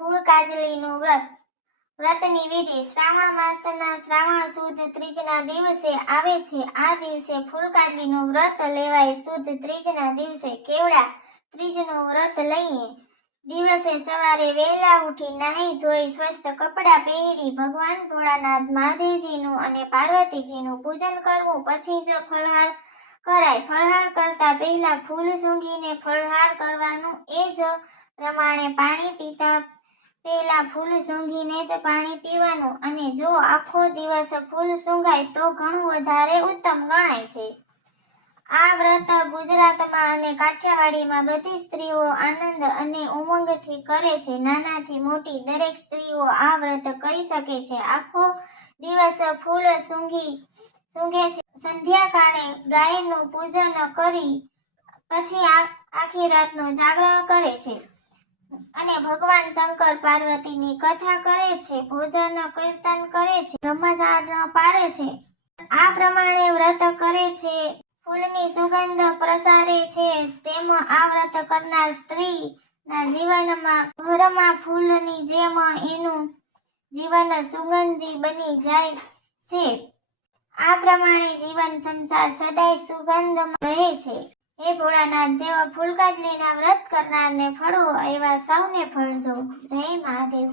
ફૂલ કાજલીનું વ્રત. વ્રતની વિધિ. શ્રાવણ માસના શ્રાવણ સુદ ત્રીજના દિવસે આવે છે. આ દિવસે ફૂલ કાજલીનું વ્રત લેવાય. સુદ ત્રીજના દિવસે કેવડા ત્રીજનું વ્રત લઈએ. દિવસે સવારે વહેલા ઉઠી નાહી ધોઈ સ્વસ્થ કપડાં પહેરી ભગવાન ભોળાનાથ મહાદેવજીનું અને પાર્વતીજીનું પૂજન કરવું. પછી જ ફળહાર કરાય. ફળહાર કરતા પહેલા ફૂલ સૂંઘીને ફળહાર કરવાનું. એ જ પ્રમાણે પાણી પીતા પહેલા ફૂલ સૂંઘીને જ પાણી પીવાનું. અને જો આખો દિવસ ફૂલ સૂંઘાય તો ઘણું વધારે ઉત્તમ ગણાય છે. આ વ્રત ગુજરાતમાં અને કાઠિયાવાડીમાં બધી સ્ત્રીઓ આનંદ અને ઉમંગથી કરે છે. નાનાથી મોટી દરેક સ્ત્રીઓ આ વ્રત કરી શકે છે. આખો દિવસ ફૂલ સૂંઘે છે. સંધ્યાકાળે ગાયનું પૂજન કરી પછી આખી રાતનું જાગરણ કરે છે અને ભગવાન શંકર પાર્વતીની કથા કરે છે. ભોજન કીર્તન કરે છે. બ્રહ્મચાર્ય પાળે છે. આ પ્રમાણે વ્રત કરે છે. ફૂલની સુગંધ પ્રસારે છે. તેમ આ વ્રત કરનાર સ્ત્રીના જીવનમાં ઘરમાં ફૂલની જેમ એનું જીવન સુગંધી બની જાય છે. આ પ્રમાણે જીવન સંસાર સદાય સુગંધમાં રહે છે. હે ભોળાનાથ, જેવા ફૂલ કાજલીના વ્રત કરનારને ફળો એવા સૌને ફળજો. જય મહાદેવ.